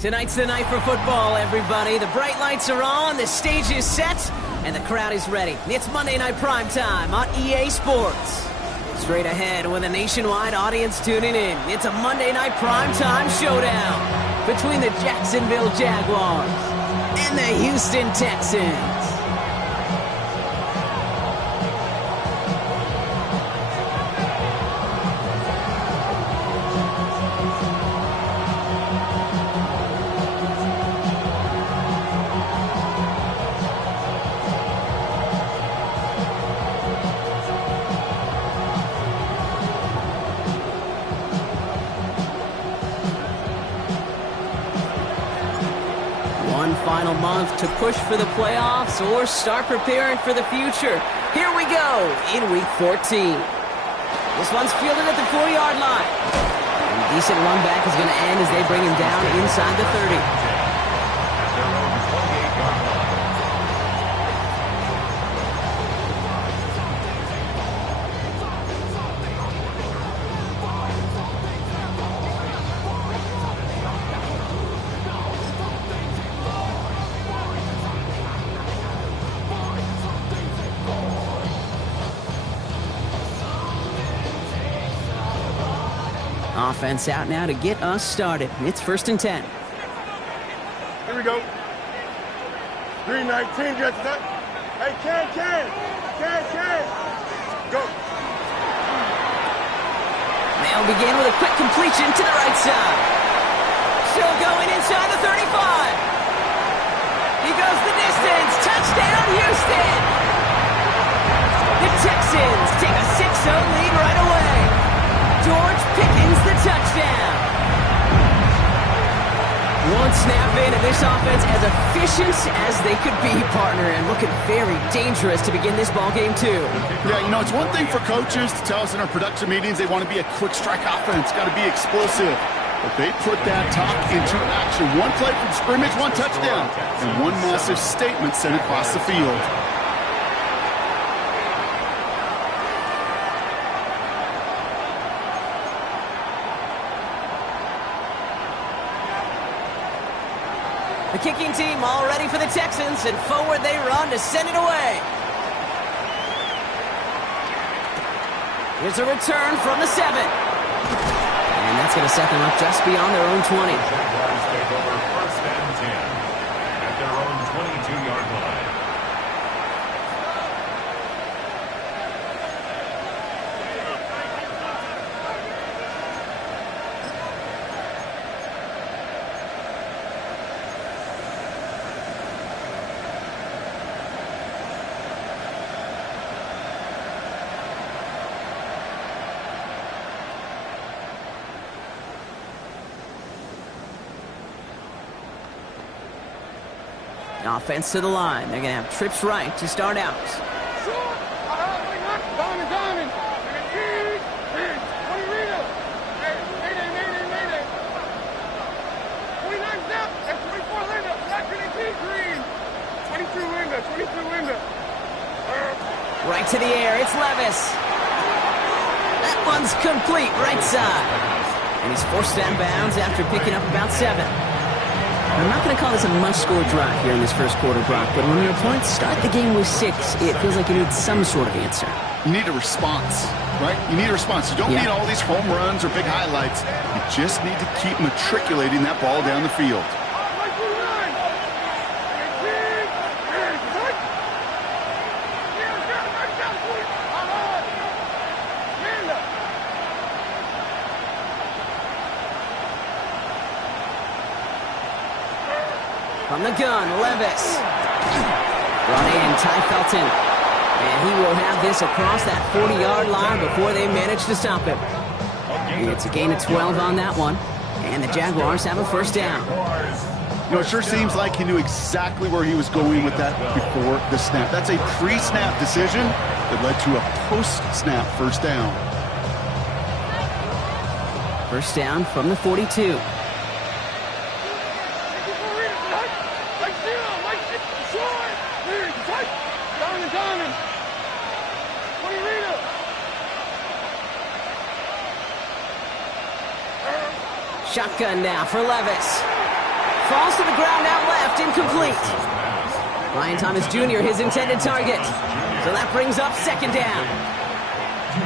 Tonight's the night for football, everybody. The bright lights are on, the stage is set, and the crowd is ready. It's Monday Night Primetime on EA Sports. Straight ahead with a nationwide audience tuning in. It's a Monday Night Primetime showdown between the Jacksonville Jaguars and the Houston Texans. One final month to push for the playoffs or start preparing for the future. Here we go in Week 14. This one's fielded at the 4-yard line. And a decent run back is going to end as they bring him down inside the 30. Offense out now to get us started. It's 1st and 10. Here we go. 319, gets that. Hey, Ken. Go. They'll begin with a quick completion to the right side. Still going inside the 35. He goes the distance. Touchdown, Houston. The Texans take a 6-0 lead right away. George Pickens the touchdown. One snap in, and this offense as efficient as they could be, partner, and looking very dangerous to begin this ball game too. Yeah, you know, it's one thing for coaches to tell us in our production meetings they want to be a quick strike offense, got to be explosive. But they put that talk into action. One play from scrimmage, one touchdown, and one massive statement sent across the field. The kicking team all ready for the Texans, and forward they run to send it away. Here's a return from the 7. And that's going to set them up just beyond their own 20. Jaguars take over 1st and 10 at their own 22-yard line. Offense to the line. They're going to have trips right to start out. Right to the air. It's Levis. That one's complete right side. And he's forced out of bounds after picking up about 7. I'm not going to call this a must-score drive here in this first quarter, Brock, but when your opponents start the game with 6, it feels like you need some sort of answer. You need a response, right? You need a response. You don't need all these home runs or big highlights. You just need to keep matriculating that ball down the field. From the gun, Levis. Brought in Ty Felton. And he will have this across that 40-yard line before they manage to stop him. It's a gain of 12 on that one. And the Jaguars have a 1st down. You know, it sure seems like he knew exactly where he was going with that before the snap. That's a pre-snap decision that led to a post-snap 1st down. 1st down from the 42. Shotgun now for Levis. falls to the ground out left, incomplete. Brian Thomas Jr., his intended target. So that brings up second down.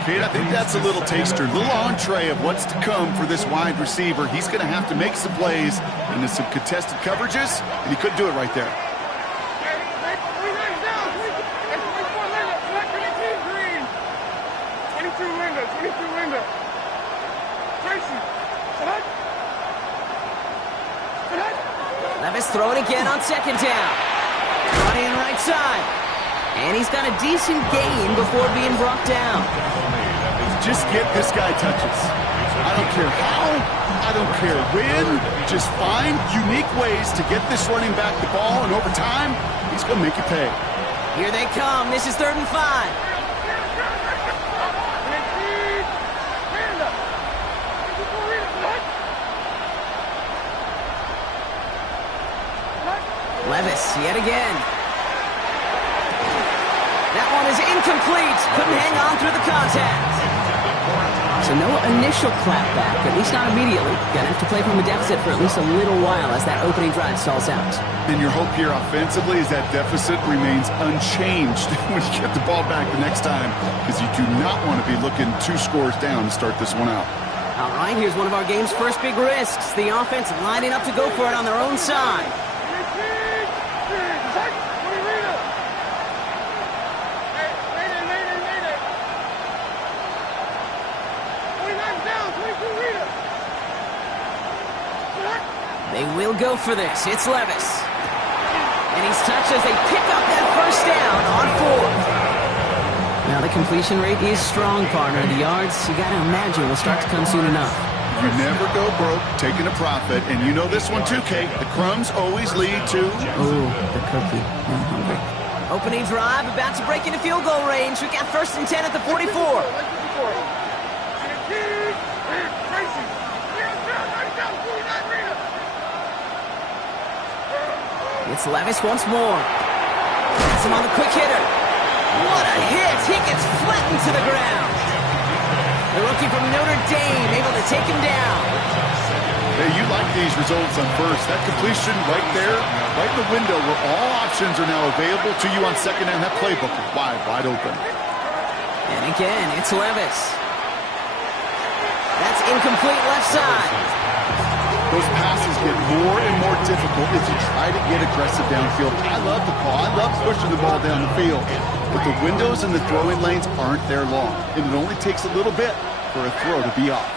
Kate, I think that's a little taster, a little entree of what's to come for this wide receiver. He's going to have to make some plays into some contested coverages, and he couldn't do it right there. Levis throwing again on second down. Running right side. And he's got a decent gain before being brought down. Just get this guy touches. I don't care how, I don't care when. Just find unique ways to get this running back the ball, and over time, he's going to make you pay. Here they come. This is 3rd and 5. Levis, yet again. That one is incomplete. Couldn't hang on through the contact. So no initial clapback, at least not immediately. Gonna have to play from a deficit for at least a little while as that opening drive stalls out. And your hope here offensively is that deficit remains unchanged when you get the ball back the next time, because you do not want to be looking 2 scores down to start this one out. All right, here's one of our game's first big risks. The offense lining up to go for it on their own side. They will go for this. It's Levis. And he's touched as they pick up that first down on 4th. Now the completion rate is strong, partner. The yards, you got to imagine, will start to come soon enough. You never go broke taking a profit, and you know this one too, Kate. The crumbs always lead to... Oh, the cookie. I'm hungry. Opening drive, about to break into field goal range. We got 1st and 10 at the 44. It's Levis once more. Gets him on the quick hitter. What a hit! He gets flattened to the ground. The rookie from Notre Dame able to take him down. Hey, you like these results on first. That completion right there, right in the window where all options are now available to you on second down. That playbook is wide open. And again, it's Levis. That's incomplete left side. Those passes get more and more difficult as you try to get aggressive downfield. I love the call. I love pushing the ball down the field. But the windows and the throwing lanes aren't there long. And it only takes a little bit for a throw to be off.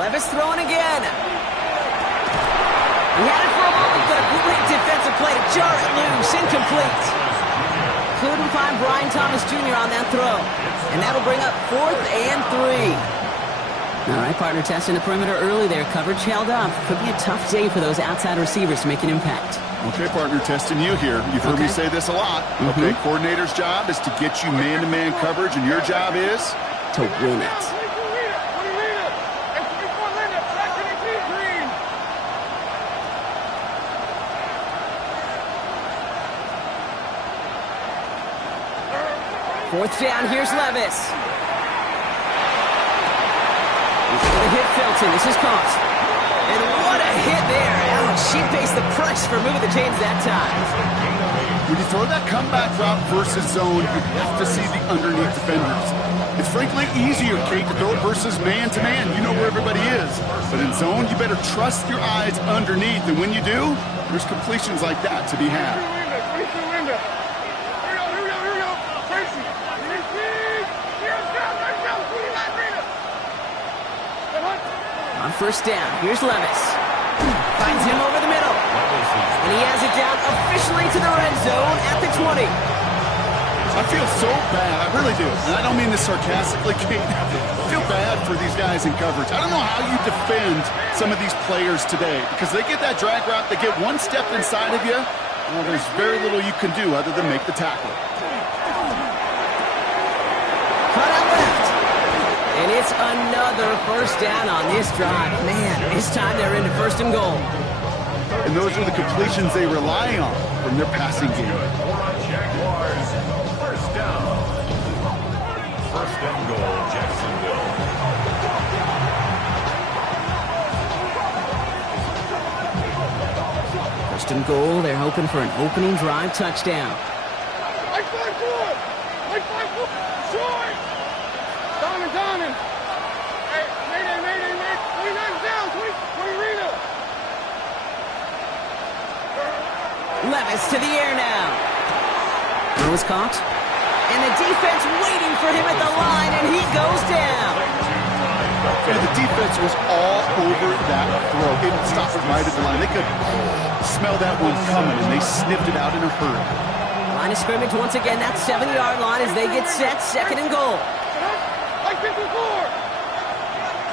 Levis throwing again. He had it for a moment, but a great defensive play to jar it loose. Incomplete. Couldn't find Brian Thomas Jr. on that throw. And that'll bring up 4th and 3. All right, partner, testing the perimeter early there. Coverage held up. Could be a tough day for those outside receivers to make an impact. Okay, partner, testing you here. You've heard me say this a lot. Okay, coordinator's job is to get you man-to-man coverage, and your job is? To win it. Fourth down, here's Levis. He's going to hit Felton. This is caught. And what a hit there. Ouch, she pays the price for moving the chains that time. When you throw that comeback route versus zone, you have to see the underneath defenders. It's frankly easier, Kate, to throw it versus man-to-man. You know where everybody is. But in zone, you better trust your eyes underneath. And when you do, there's completions like that to be had. On first down, here's Levis. Finds him over the middle. And he has it down officially to the red zone at the 20. I feel so bad. I really do. And I don't mean this sarcastically, Kate. I feel bad for these guys in coverage. I don't know how you defend some of these players today, because they get that drag route, they get one step inside of you, well, there's very little you can do other than make the tackle. Cut out left. And it's another first down on this drive. Man, this time they're into 1st and goal. And those are the completions they rely on from their passing game. Jaguars. First and goal, they're hoping for an opening drive touchdown. Like 5-4! Like 5-4! Short! Donovan! Hey, Mayday! 29's down! 20 Rita! Levis to the air now. Throw is caught. And the defense waiting for him at the line, and he goes down. And the defense was all over that throw. It stopped it right at the line. They could smell that one coming, and they sniffed it out in a hurry. Line of scrimmage once again, that 7-yard line as they get set, second and goal. Like 54!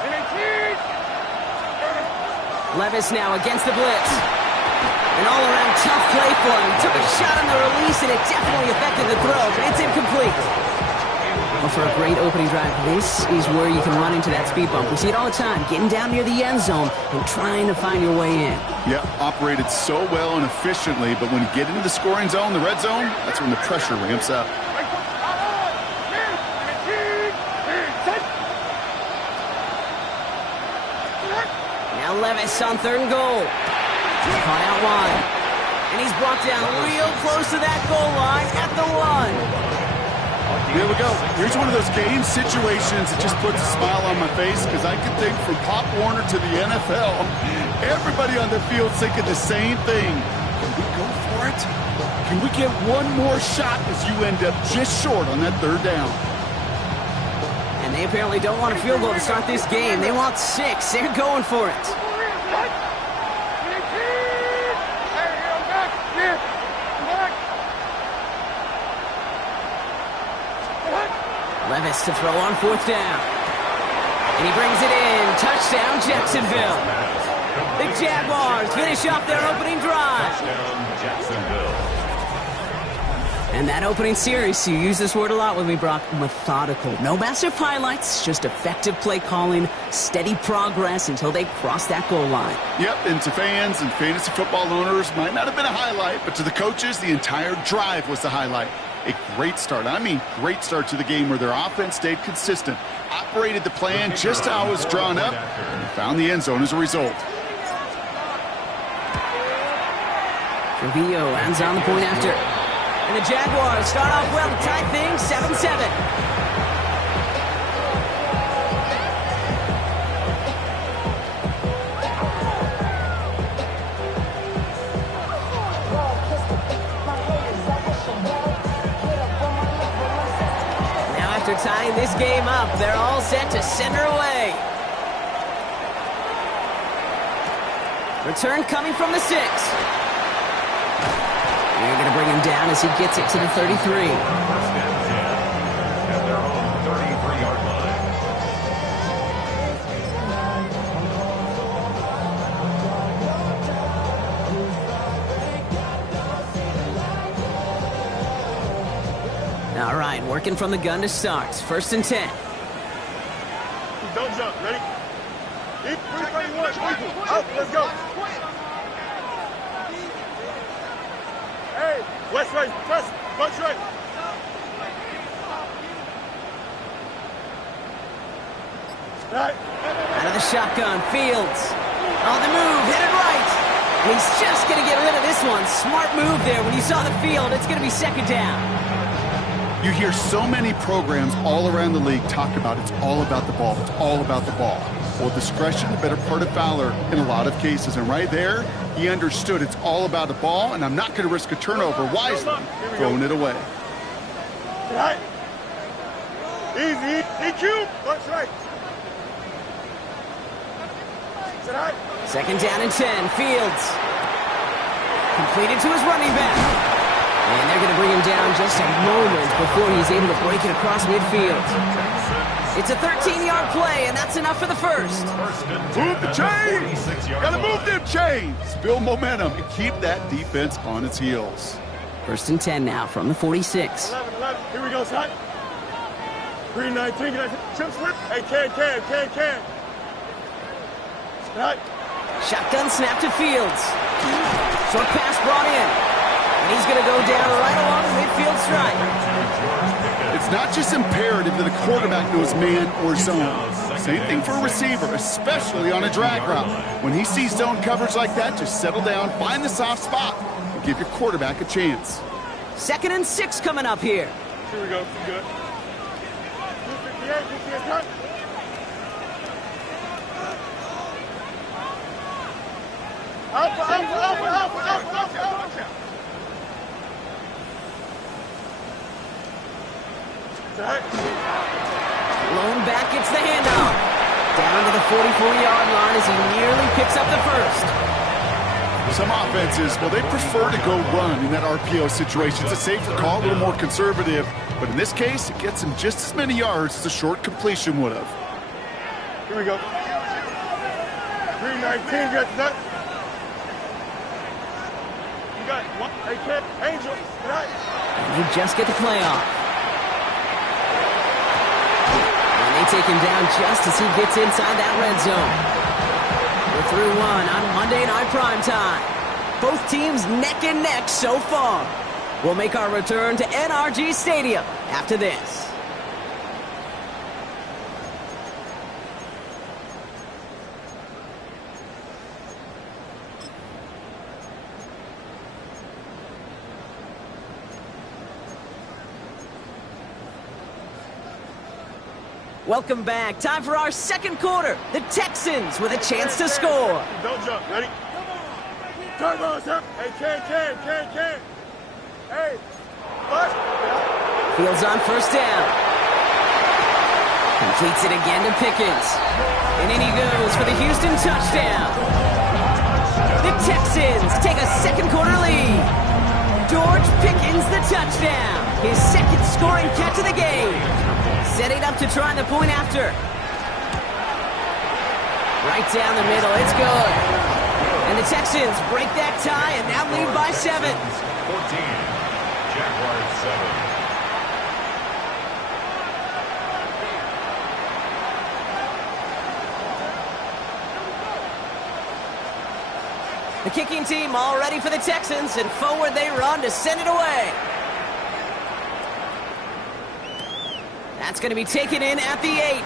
And then kids! Levis now against the blitz. An all-around tough play for him. He took a shot on the release, and it definitely affected the throw, but it's incomplete. Well, for a great opening drive, this is where you can run into that speed bump. We see it all the time, getting down near the end zone and trying to find your way in. Yeah, operated so well and efficiently, but when you get into the scoring zone, the red zone, that's when the pressure ramps up. Now Levis on third and goal. Caught out wide. And he's brought down real close to that goal line at the 1. There we go. Here's one of those game situations that just puts a smile on my face, because I can think from Pop Warner to the NFL, everybody on the field thinking the same thing. Can we go for it? Can we get one more shot as you end up just short on that third down? And they apparently don't want a field goal to start this game. They want 6. They're going for it. Levis to throw on fourth down. And he brings it in. Touchdown, Jacksonville. The Jaguars finish off their opening drive. Touchdown, Jacksonville. And that opening series, you use this word a lot with me, Brock, methodical. No massive highlights, just effective play calling, steady progress until they cross that goal line. Yep, and to fans and fantasy football owners, might not have been a highlight, but to the coaches, the entire drive was the highlight. A great start. I mean, great start to the game where their offense stayed consistent, operated the plan just how it was drawn up, and found the end zone as a result. Trujillo ends on the point after. And the Jaguars start off well to tie things 7-7. After tying this game up, they're all set to center away. Return coming from the 6. They're going to bring him down as he gets it to the 33. First and 10 at their own 33-yard line. All right, working from the gun to start. First and 10. Don't jump. Ready? Deep. 331. Out. Let's go. Hey, west right. Press. Punch right. Right. Out of the shotgun, Fields. On the move, hit it right. And he's just going to get rid of this one. Smart move there. When you saw the field, it's going to be second down. You hear so many programs all around the league talk about it's all about the ball. It's all about the ball. Well, discretion, the better part of valor in a lot of cases. And right there, he understood it's all about the ball, and I'm not going to risk a turnover wisely, throwing it away. Right. Easy. EQ. Punch right. Sit high. Second down and 10. Fields. Completed to his running back. And they're going to bring him down just a moment before he's able to break it across midfield. It's a 13-yard play, and that's enough for the first. Move the chains! Gotta move them chains! Build momentum and keep that defense on its heels. First and 10 now from the 46. 11. Here we go, son. 319. Chip slip. Hey, can. Right. Shotgun snap to Fields. Short pass brought in. And he's going to go down right along the midfield stripe. It's not just imperative that a quarterback knows man or zone. Same thing for a receiver, especially on a drag route. When he sees zone coverage like that, just settle down, find the soft spot, and give your quarterback a chance. 2nd and 6 coming up here. Here we go. Good. 258, cut. Alpha. Blown back, gets the handoff. Down to the 44-yard line as he nearly picks up the first. Some offenses, well, they prefer to go run in that RPO situation. It's a safer call, a little more conservative. But in this case, it gets him just as many yards as a short completion would have. Here we go. 319, got that. You got one. Hey, kid, Angel, tonight. And you just get the play off. And they take him down just as he gets inside that red zone. We're through one on Monday Night Primetime. Both teams neck and neck so far. We'll make our return to NRG Stadium after this. Welcome back. Time for our second quarter. The Texans with a chance to score. Don't jump. Ready? Turbos up. Hey, can. Hey, what? Fields on first down. Completes it again to Pickens. And in he goes for the Houston touchdown. The Texans take a second quarter lead. George Pickens the touchdown. His second scoring catch of the game. Setting up to try the point after. Right down the middle. It's good. And the Texans break that tie and now lead by 7. 14. Jaguars 7. The kicking team all ready for the Texans, and forward they run to send it away. That's going to be taken in at the 8.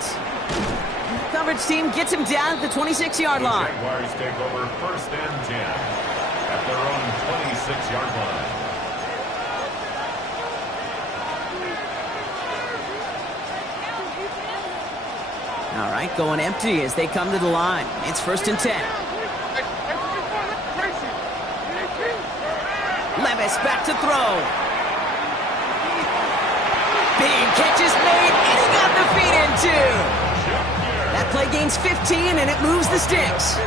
Coverage team gets him down at the 26-yard line. The Jaguars take over 1st and 10 at their own 26-yard line. All right, going empty as they come to the line. It's 1st and 10. Levis back to throw. Big catch is made, and he got the feet in too. That play gains 15, and it moves the sticks.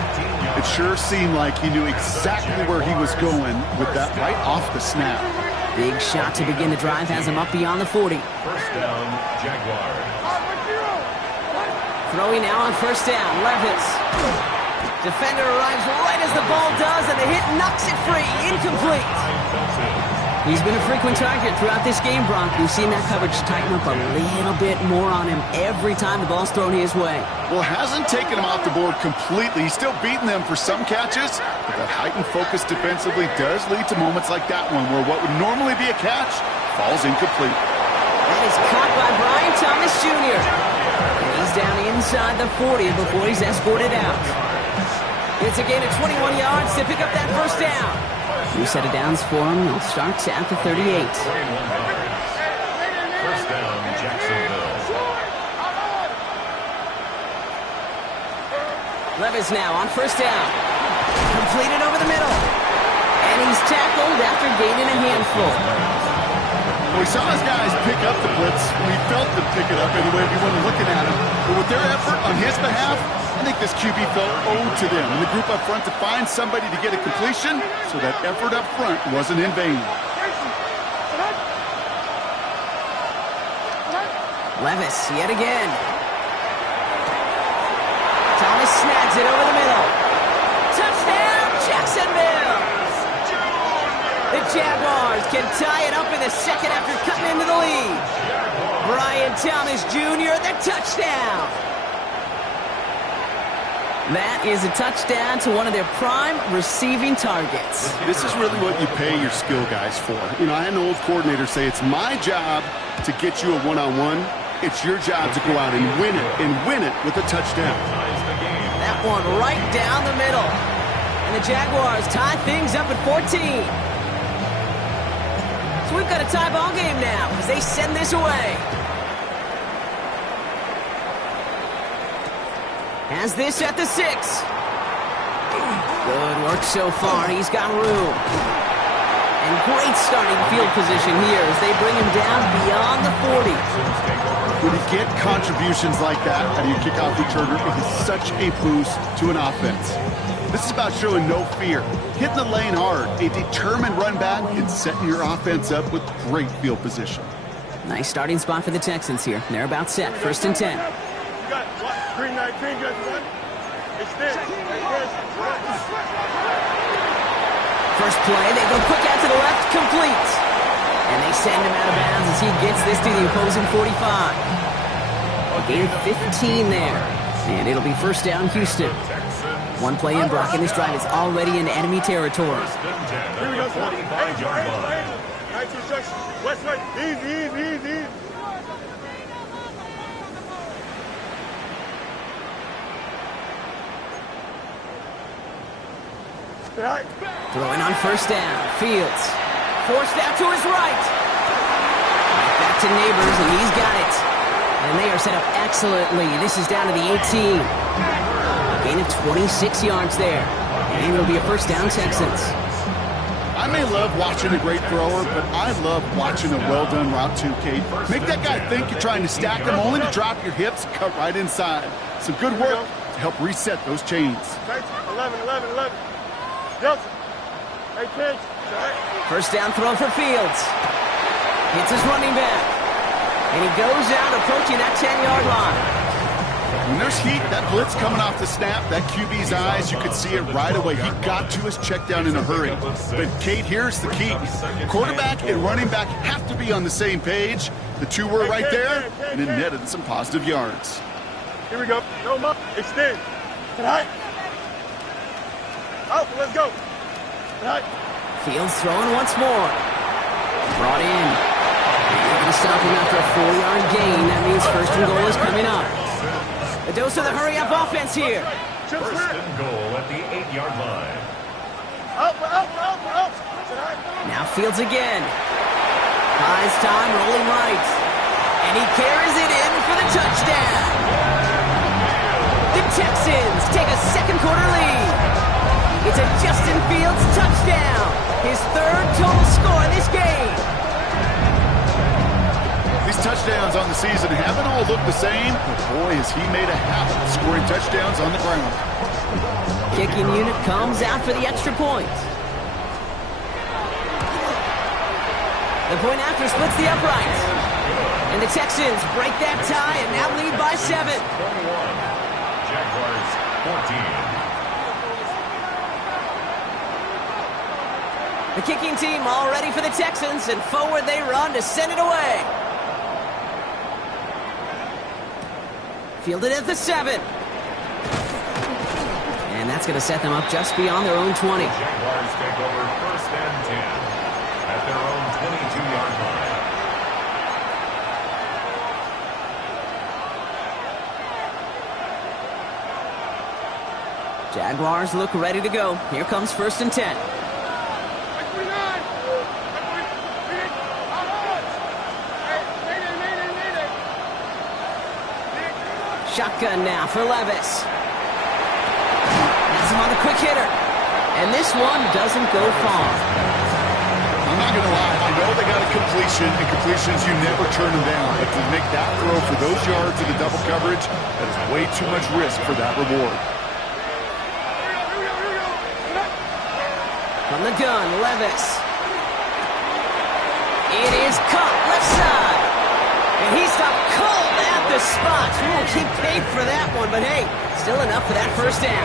It sure seemed like he knew exactly where he was going with that right off the snap. Big shot to begin the drive has him up beyond the 40. 1st down, Jaguars. Throwing now on 1st down, Levis. Defender arrives right as the ball does, and the hit knocks it free. Incomplete. He's been a frequent target throughout this game, Bronk. We've seen that coverage tighten up a little bit more on him every time the ball's thrown his way. Well, hasn't taken him off the board completely. He's still beating them for some catches, but that heightened focus defensively does lead to moments like that one where what would normally be a catch falls incomplete. That is caught by Brian Thomas Jr. And he's down inside the 40 before he's escorted out. It's a gain of 21 yards to pick up that 1st down. New set of downs for him. He'll start at the 38. 1st down, Jacksonville. Levis now on 1st down. Completed over the middle. And he's tackled after gaining a handful. Well, we saw his guys pick up the blitz. We felt them pick it up anyway if we weren't looking at him. But with their effort on his behalf, I think this QB felt owed to them and the group up front to find somebody to get a completion, so that effort up front wasn't in vain. Levis yet again. Thomas snags it over the middle. Touchdown, Jacksonville! The Jaguars can tie it up in the second after cutting into the lead. Brian Thomas Jr., the touchdown! That is a touchdown to one of their prime receiving targets. This is really what you pay your skill guys for. You know, I had an old coordinator say it's my job to get you a one-on-one, It's your job to go out and win it with a touchdown. That one right down the middle. And the Jaguars tie things up at 14. So we've got a tie ball game now as they send this away. Has this at the 6. Good work so far. He's got room. And great starting field position here as they bring him down beyond the 40. When you get contributions like that out of your kickoff returner, it is such a boost to an offense. This is about showing no fear, hitting the lane hard, a determined run back, and setting your offense up with great field position. Nice starting spot for the Texans here. They're about set. 1st and 10. You got what? 319, just one. Extend. First play, they go quick out to the left, complete. And they send him out of bounds as he gets this to the opposing 45. A gain of 15 there. And it'll be 1st down, Houston. One play in, Brock, and this drive is already in enemy territory. Here we go, 45-yard line. Nice instruction. West, easy. Right. Throwing on 1st down. Fields. Forced out to his right. Right back to Neighbors, and he's got it. And they are set up excellently. This is down to the 18. A gain of 26 yards there. And it'll be a 1st down, Texans. I may love watching a great thrower, but I love watching a well-done route too, Kate. Make that guy think you're trying to stack him, only to drop your hips and cut right inside. Some good work to help reset those chains. 11. Nelson. Hey, King. 1st down throw for Fields. Hits his running back. And he goes out approaching that 10-yard line. When there's heat, that blitz coming off the snap, that QB's eyes, you could see it right away. He got to his check down in a hurry. But, Kate, here's the key. Quarterback and running back have to be on the same page. The two were right there, and it netted some positive yards. Here we go. No more. Extend. Tonight. Out. Let's go. Tonight. Fields throwing once more. Brought in. They're going to stop him after a 4-yard gain. That means 1st and goal is coming up. A dose of the hurry-up offense here. 1st and goal at the 8-yard line. Out. Now Fields again. Buys time, rolling right. And he carries it in for the touchdown. The Texans take a second-quarter lead. It's a Justin Fields touchdown. His 3rd total score in this game. These touchdowns on the season haven't all looked the same, but boy, has he made a habit of scoring touchdowns on the ground. Kicking unit comes out for the extra point. The point after splits the uprights. And the Texans break that tie and now lead by 7. 21. Jaguars 14. The kicking team all ready for the Texans, and forward they run to send it away. Fielded at the 7. And that's going to set them up just beyond their own 20. Jaguars take over 1st and 10 at their own 22-yard line. Jaguars look ready to go. Here comes 1st and 10. Shotgun now for Levis. Has him on the quick hitter. And this one doesn't go far. I'm not going to lie. I know they got a completion, and completions, you never turn them down. But to make that throw for those yards in the double coverage, that is way too much risk for that reward. From the gun, Levis. It is caught left side. And he stopped cold at the spot. Ooh, he paid for that one, but hey, still enough for that 1st down.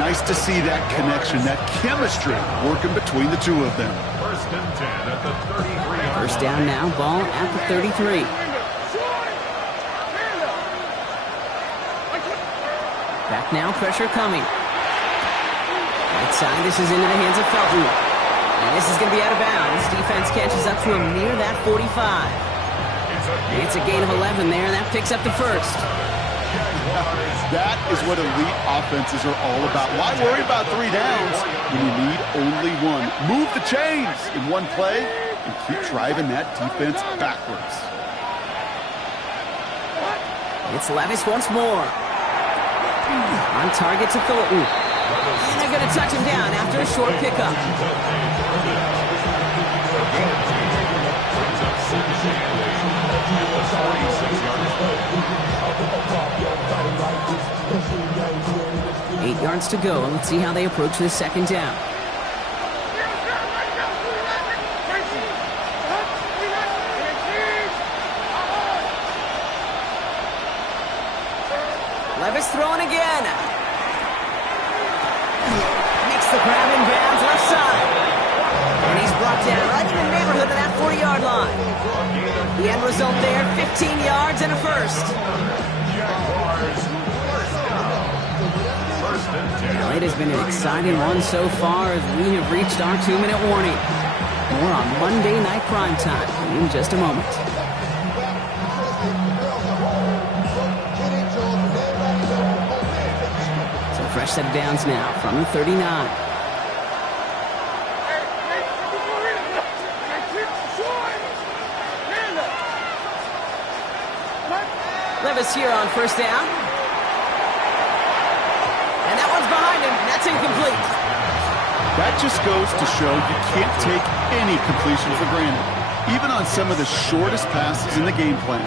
Nice to see that connection, that chemistry working between the two of them. 1st and 10 at the 33-yard line. 1st down now, ball at the 33. Back now, pressure coming. Right side, this is into the hands of Felton. And this is going to be out of bounds. Defense catches up to him near that 45. It's It's a gain of 11 there. That picks up the first. That is what elite offenses are all about. Why worry about 3 downs when you need only 1? Move the chains in one play and keep driving that defense backwards. It's Levis once more. On target to Thornton. And they're going to touch him down after a short pickup. Eight yards to go. Let's see how they approach this second down. Levis throwing again. Makes the grab in bounds left side. And he's brought down right in the neighborhood of that 40-yard line. The end result there, 15 yards and a first. Well, it has been an exciting one so far as we have reached our 2-minute warning. More on Monday Night Primetime in just a moment. So fresh set of downs now from the 39. Levis here on first down. And that one's behind him. That's incomplete. That just goes to show you can't take any completion for granted, even on some of the shortest passes in the game plan.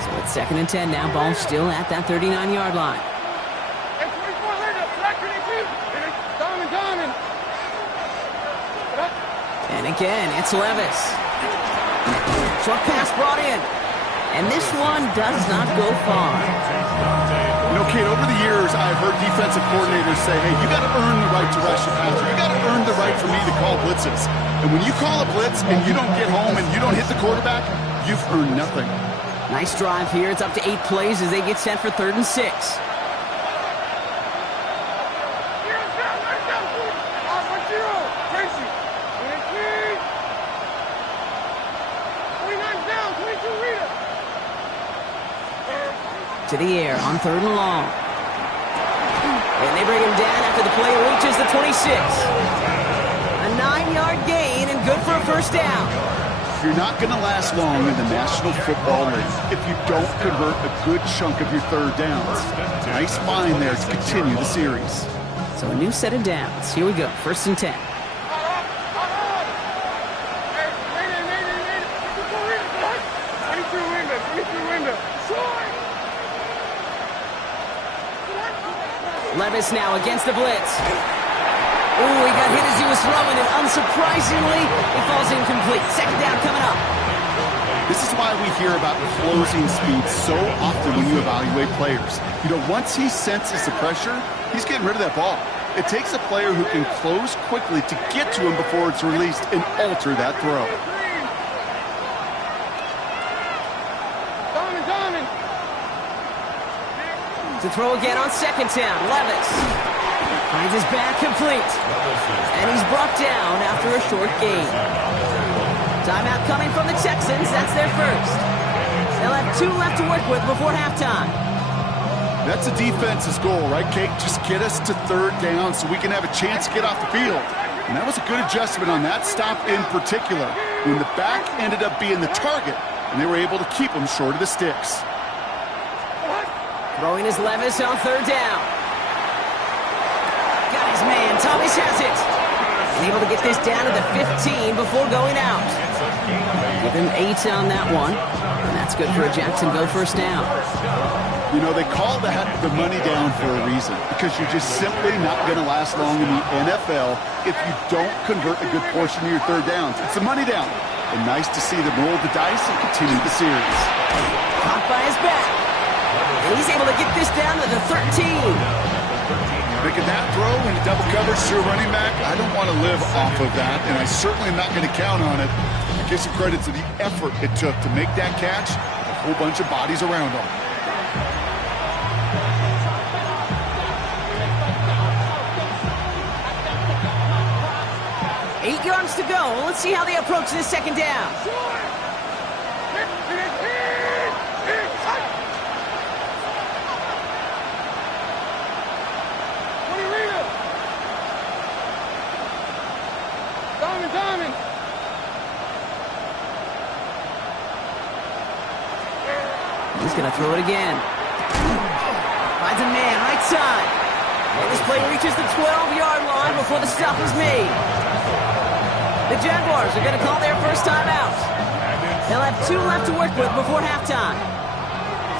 So it's 2nd and 10 now. Ball still at that 39-yard line. And again, it's Levis. Short pass brought in. And this one does not go far. You know, Kate, over the years, I've heard defensive coordinators say, hey, you got to earn the right to rush the passer. You got to earn the right for me to call blitzes. And when you call a blitz and you don't get home and you don't hit the quarterback, you've earned nothing. Nice drive here. It's up to 8 plays as they get set for 3rd and 6. To the air on 3rd and long. And they bring him down after the play reaches the 26. A 9-yard gain and good for a first down. You're not going to last long in the National Football League if you don't convert a good chunk of your 3rd downs. Nice find there to continue the series. So a new set of downs. Here we go. 1st and 10. Levis now against the blitz. Ooh, he got hit as he was throwing, and unsurprisingly, it falls incomplete. 2nd down coming up. This is why we hear about closing speed so often when you evaluate players. You know, once he senses the pressure, he's getting rid of that ball. It takes a player who can close quickly to get to him before it's released and alter that throw. To throw again on 2nd down. Levis finds his back complete. And he's brought down after a short gain. Timeout coming from the Texans. That's their first. They'll have 2 left to work with before halftime. That's the defense's goal, right, Kate? Just get us to 3rd down so we can have a chance to get off the field. And that was a good adjustment on that stop in particular, when the back ended up being the target, and they were able to keep him short of the sticks. Throwing his Levis on 3rd down. Got his man. Thomas has it. And able to get this down to the 15 before going out. Give him 8 on that one. And that's good for a Jacksonville first down. You know, they call that the money down for a reason, because you're just simply not going to last long in the NFL if you don't convert a good portion of your 3rd downs. It's the money down. And nice to see them roll the dice and continue the series. Caught by his back. And he's able to get this down to the 13. Making that throw into double coverage to a running back, I don't want to live off of that, and I certainly am not going to count on it. I give some credit to the effort it took to make that catch, a whole bunch of bodies around him. Eight yards to go. Let's see how they approach this 2nd down. Diamond! He's going to throw it again. Finds a man, right side. And this play reaches the 12-yard line before the stop is made. The Jaguars are going to call their first timeout. They'll have 2 left to work with before halftime.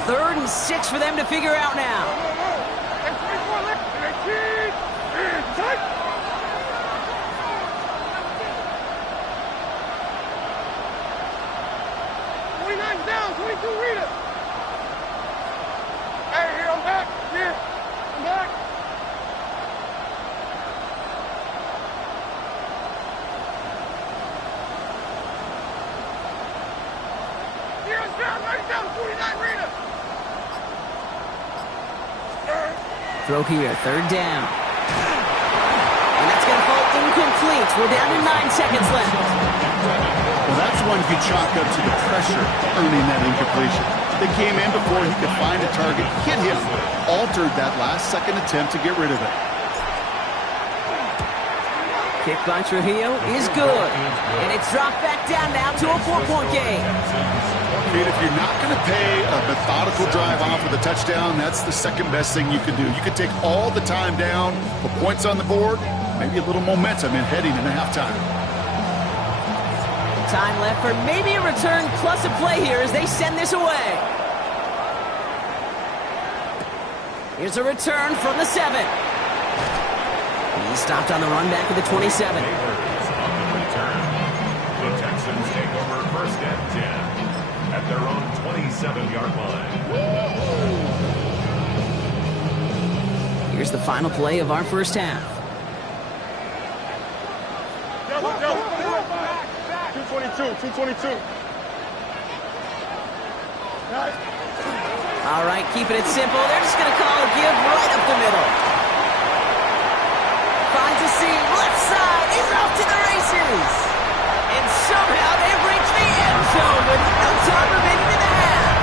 3rd and 6 for them to figure out now. Down, 22, read it. Hey, here, I'm back. Here, I'm back. Here, it's down, right down, 49, read it. Throw here, 3rd down. And that's going to fall incomplete. We're down to 9 seconds left. Well, that's one you chalk up to the pressure earning that incompletion. They came in before he could find a target, hit him, altered that last-second attempt to get rid of it. Kick by Trujillo is good. And it's dropped back down now to a 4-point game. And if you're not going to pay a methodical drive off with a touchdown, that's the second best thing you can do. You can take all the time down, put points on the board, maybe a little momentum in heading into halftime. Time left for maybe a return plus a play here as they send this away. Here's a return from the 7. He stopped on the run back at the 27. On the return. The Texans take over 1st and 10 at their own 27-yard line. Here's the final play of our first half. 222. All right, keeping it simple. They're just going to call a give right up the middle. Finds a seam, left side. He's off to the races. And somehow they've reached the end zone with no time remaining in the half.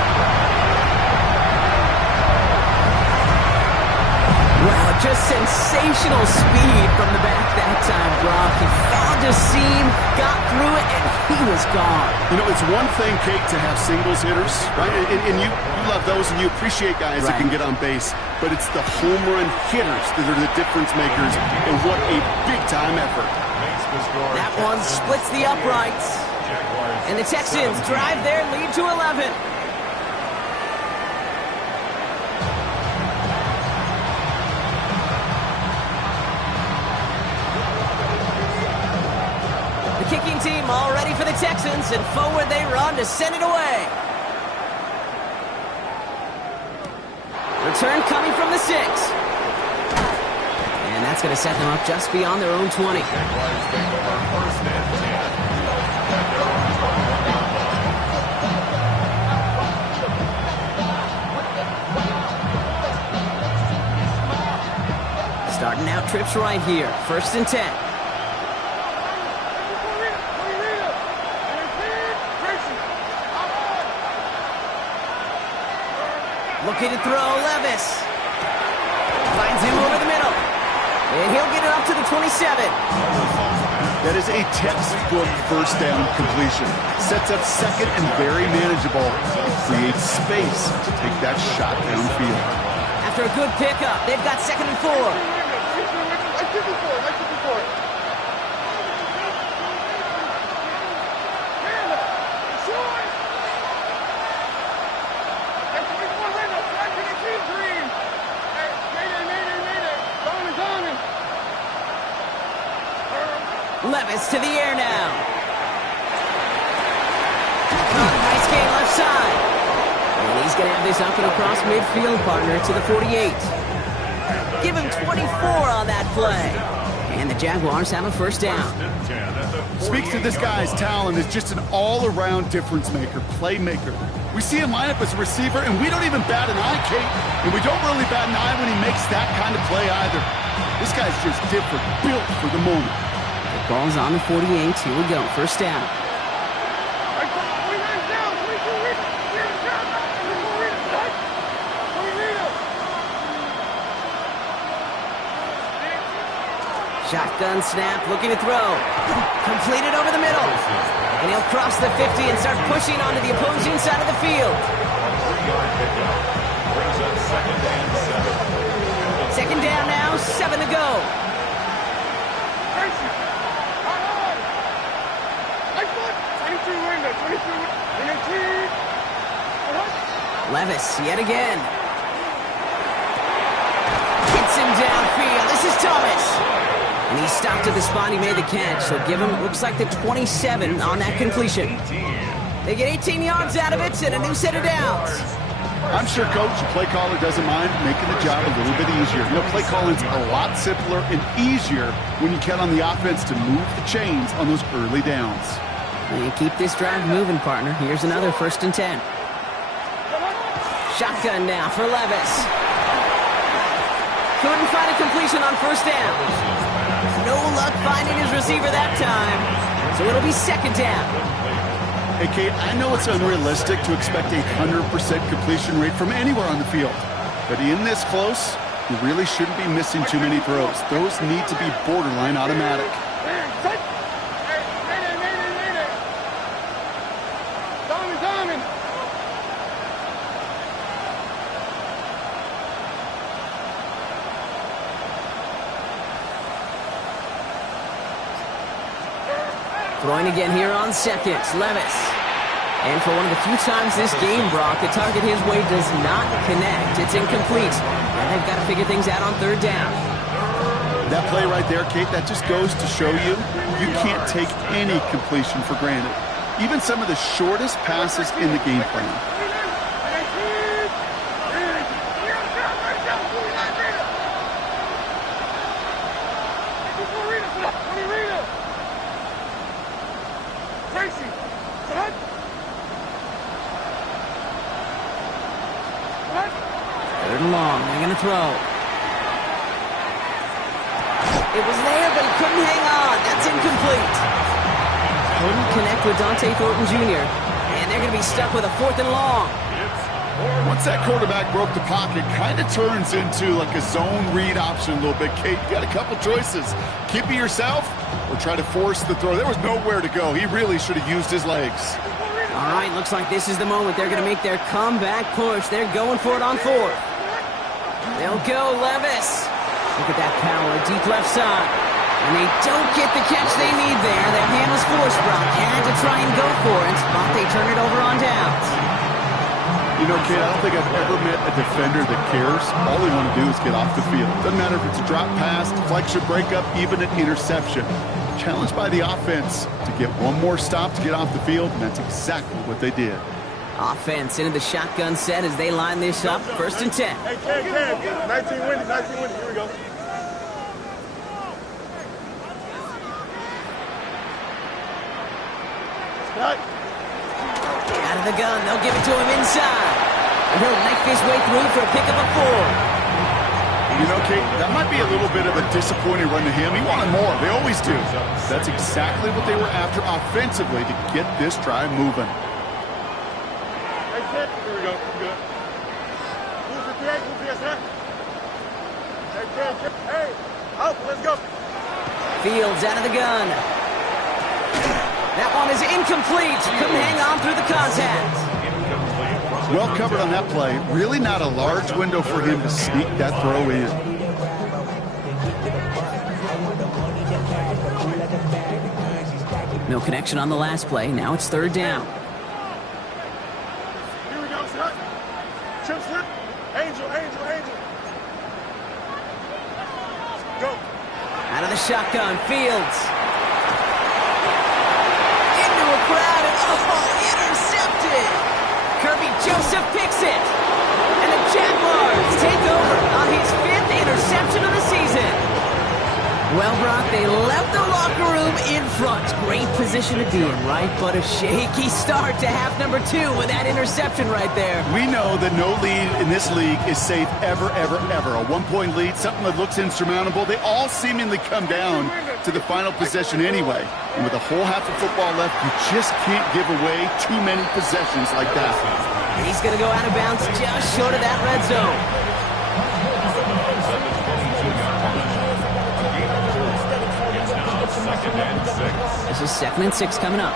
Wow, just sensational speed from the back that time, Brock. He found a seam, got through it, and he was gone. You know, it's one thing, Kate, to have singles hitters, right? And you love those and you appreciate guys that can get on base. But it's the home run hitters that are the difference makers, and what a big-time effort. That one splits the uprights. And the Texans drive their lead to 11. The kicking team all ready for the Texans, and forward they run to send it away. Return coming from the 6. And that's going to set them up just beyond their own 20. Jaguars take over 1st and 10 at their own 21-yard line. Starting out trips right here. 1st and 10. Looking to throw, Levis. Finds him over the middle. And he'll get it up to the 27. That is a textbook first down completion. Sets up second and very manageable. It creates space to take that shot downfield. After a good pickup, they've got 2nd and 4. Levis to the air now. Nice gain left side. And he's going to have this up and across midfield, partner, to the 48. Give him 24 on that play. And the Jaguars have a 1st down. Speaks to this guy's talent as just an all-around difference maker, playmaker. We see him line up as a receiver, and we don't even bat an eye, Kate. And we don't really bat an eye when he makes that kind of play either. This guy's just different, built for the moment. Ball's on the 48. Here we go. 1st down. Shotgun snap, looking to throw. Completed over the middle. And he'll cross the 50 and start pushing onto the opposing side of the field. 3-yard pickup. Brings up 2nd and 7. Second down now, 7 to go. Levis, yet again. Hits him downfield. This is Thomas. And he stopped at the spot he made the catch. So give him, looks like the 27 on that completion. They get 18 yards out of it and a new set of downs. I'm sure Coach, the play caller, doesn't mind making the job a little bit easier. You know, play calling's a lot simpler and easier when you count on the offense to move the chains on those early downs. And keep this drive moving, partner. Here's another 1st and 10. Shotgun now for Levis. Couldn't find a completion on 1st down. No luck finding his receiver that time. So it'll be 2nd down. Hey, Kate, I know it's unrealistic to expect a 100% completion rate from anywhere on the field. But in this close, you really shouldn't be missing too many throws. Those need to be borderline automatic. Throwing again here on 2nd, Levis. And for one of the few times this game, Brock, the target his way does not connect. It's incomplete. And they've got to figure things out on 3rd down. That play right there, Kate, that just goes to show you, you can't take any completion for granted. Even some of the shortest passes in the game plan. Third and long, they're going to throw. It was there, but he couldn't hang on. That's incomplete. Couldn't connect with Dante Thornton Jr. And they're going to be stuck with a 4th and long. Once that quarterback broke the pocket, kind of turns into like a zone read option a little bit. Kate, you got a couple choices. Keep it yourself or try to force the throw. There was nowhere to go. He really should have used his legs. All right, looks like this is the moment they're going to make their comeback push. They're going for it on 4th. They'll go, Levis. Look at that power, deep left side. And they don't get the catch they need there. Their hand was forced, Brock. Had to try and go for it, but they turn it over on downs. You know, Kate, I don't think I've ever met a defender that cares. All they want to do is get off the field. Doesn't matter if it's a drop pass, deflection, breakup, even an interception. Challenged by the offense to get one more stop to get off the field, and that's exactly what they did. Offense into the shotgun set as they line this up. 1st and 10. Hey, Cam, 19 winning, 19 winning. Here we go. Out of the gun, they'll give it to him inside. And he'll knife his way through for a pickup of 4. You know, Kate, that might be a little bit of a disappointing run to him. He wanted more. They always do. That's exactly what they were after offensively to get this drive moving. Here we go. Good. Who's the PA? Who's the PSA? Hey, out. Let's go. Fields out of the gun. That one is incomplete. Couldn't hang on through the contact. Well covered on that play. Really not a large window for him to sneak that throw in. No connection on the last play. Now it's 3rd down. Here we go, son. Chip slip. Angel. Go. Out of the shotgun. Fields. Into a crowd and intercepted. Kirby Joseph picks it. And the Jaguars take over on his 5th interception of the season. Well, Brock, they left the locker room in front. Great position to be in, right? But a shaky start to half number 2 with that interception right there. We know that no lead in this league is safe ever, ever, ever. A 1-point lead, something that looks insurmountable. They all seemingly come down to the final possession anyway. And with a whole half of football left, you just can't give away too many possessions like that. And he's going to go out of bounds just short of that red zone. This is 2nd and 6 coming up.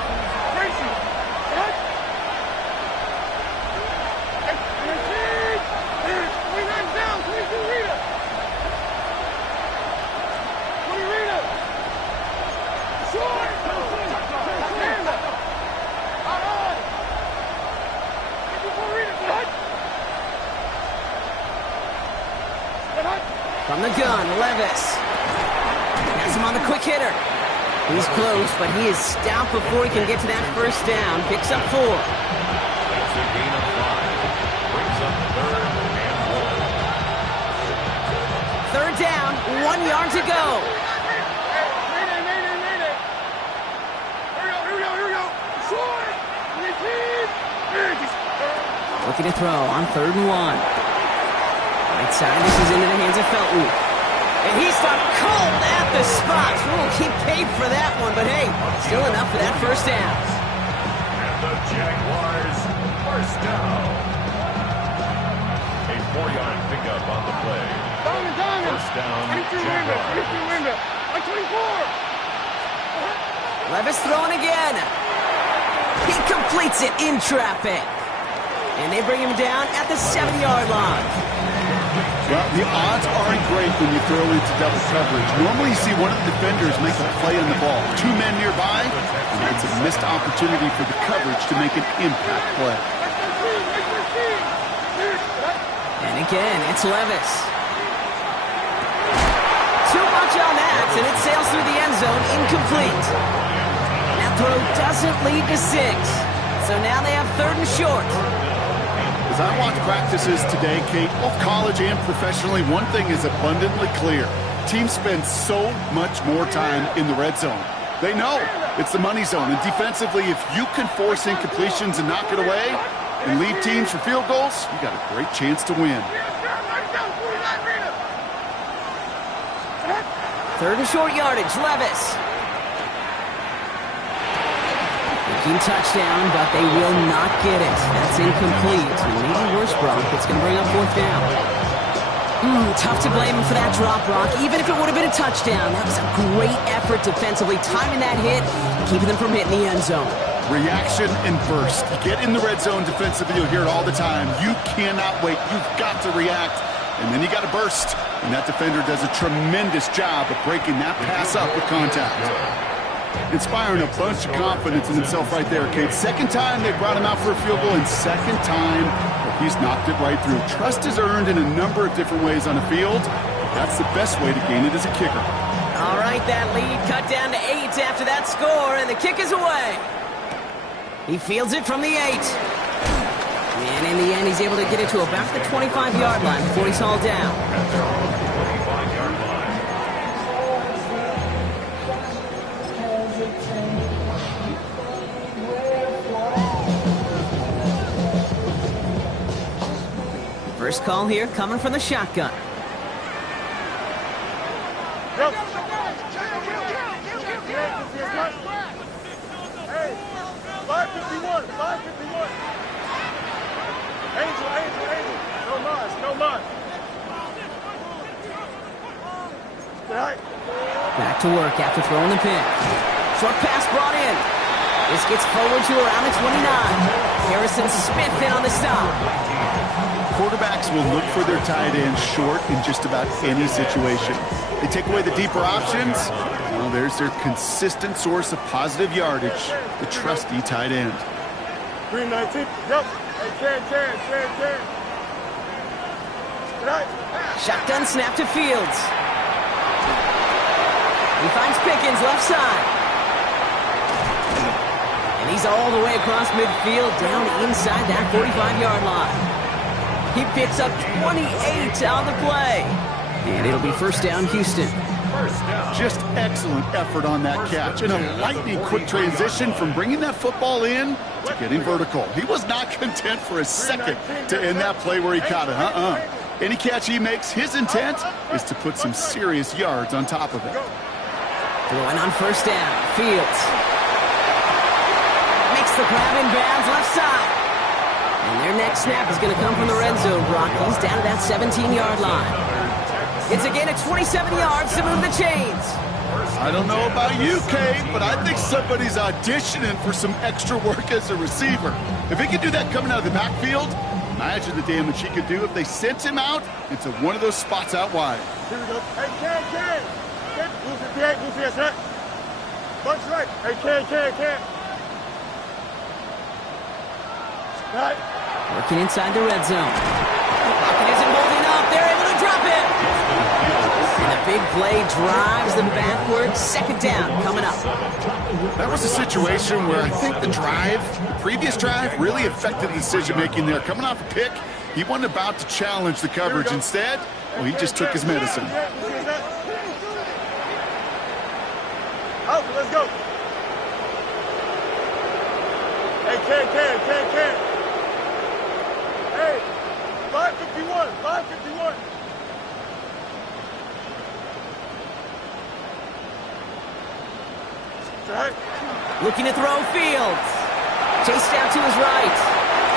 From the gun, Levis. Has him on the quick hitter. He's close, but he is stopped before he can get to that first down. Picks up 4. That's a gain of 5. Brings up 3rd and 1. 3rd down, 1 yard to go. Looking to throw on 3rd and 1. Right side, this is into the hands of Felton. And he stopped cold at the spot. We'll keep paid for that one, but hey, still enough for that first down. And the Jaguars first down. A 4-yard pickup on the play. First down, Jaguars. Levis throwing again. He completes it in traffic. And they bring him down at the 7-yard line. Well, the odds aren't great when you throw into double coverage. Normally you see one of the defenders make a play on the ball. 2 men nearby, and it's a missed opportunity for the coverage to make an impact play. And again, it's Levis. Too much on that, and it sails through the end zone, incomplete. That throw doesn't lead to 6. So now they have 3rd and short. As I watch practices today, Kate, both college and professionally, one thing is abundantly clear. Teams spend so much more time in the red zone. They know it's the money zone. And defensively, if you can force incompletions and knock it away and lead teams for field goals, you got a great chance to win. 3rd and short yardage, Levis. Touchdown, but they will not get it. That's incomplete. Maybe worse, Brock. It's going to bring up 4th down. Tough to blame him for that drop, Brock. Even if it would have been a touchdown, that was a great effort defensively, timing that hit, keeping them from hitting the end zone. Reaction and burst. You get in the red zone defensively, you'll hear it all the time. You cannot wait. You've got to react, and then you got to burst. And that defender does a tremendous job of breaking that pass up with contact. Inspiring a bunch of confidence in himself right there, Kate. 2nd time they brought him out for a field goal, and 2nd time he's knocked it right through. Trust is earned in a number of different ways on the field. That's the best way to gain it as a kicker. All right, that lead cut down to 8 after that score, and the kick is away. He fields it from the 8. And in the end, he's able to get it to about the 25-yard line before he's hauled down. First call here coming from the shotgun. Hey, 551, 551. Angel. No Mars. Back to work after throwing the pin. Short pass brought in. This gets forward to around the 29. Harrison Smith in on the stop. Quarterbacks will look for their tight end short in just about any situation. They take away the deeper options. Well, there's their consistent source of positive yardage, the trusty tight end. 319. Yep. Hey, Ken. Shotgun snap to Fields. He finds Pickens left side. And he's all the way across midfield, down inside that 45-yard line. He picks up 28 on the play. And it'll be first down, Houston. Just excellent effort on that catch. And a lightning quick transition from bringing that football in to getting vertical. He was not content for a second to end that play where he caught it. Any catch he makes, his intent is to put some serious yards on top of it. Throwing on first down, Fields. Makes the grab in bounds left side. And their next snap is going to come from the red zone, Brock. He's down to that 17-yard line. It's a gain of 27 yards to move the chains. I don't know about you, Kate, but I think somebody's auditioning for some extra work as a receiver. If he could do that coming out of the backfield, imagine the damage he could do if they sent him out into one of those spots out wide. Here we go. Hey, Ken. Move your set. Bunch right. Hey, Ken. Right. Working inside the red zone. Pocket isn't holding up. They're able to drop it. And the big play drives them backwards. Second down coming up. That was a situation where I think the previous drive, really affected the decision-making there. Coming off a pick, he wasn't about to challenge the coverage. Instead, well, he just took his medicine. Out, let's go. Hey, Ken. Hey, 551. Right. Looking to throw Fields. Chased out to his right.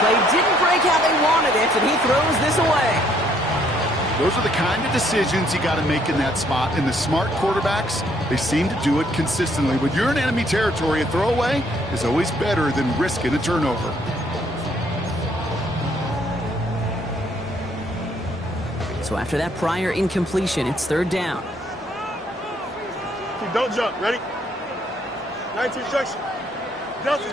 Play didn't break how they wanted it, and he throws this away. Those are the kind of decisions you got to make in that spot. And the smart quarterbacks, they seem to do it consistently. When you're in enemy territory, a throwaway is always better than risking a turnover. So after that prior incompletion, it's third down. Don't jump. Ready? 19 instruction. Delta.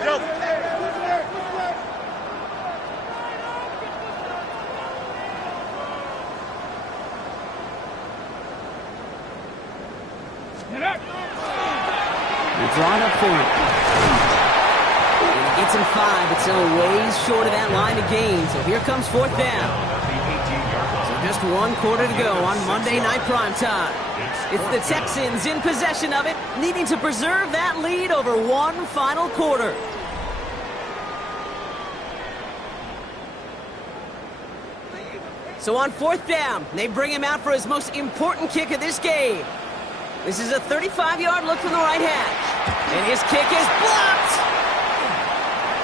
They're drawn up for it. And he gets him 5, but still a ways short of that line of gain. So here comes fourth down. So just 1 quarter to go on Monday Night Primetime. It's the Texans in possession of it, needing to preserve that lead over one final quarter. So on fourth down, they bring him out for his most important kick of this game. This is a 35-yard look from the right hash. And his kick is blocked.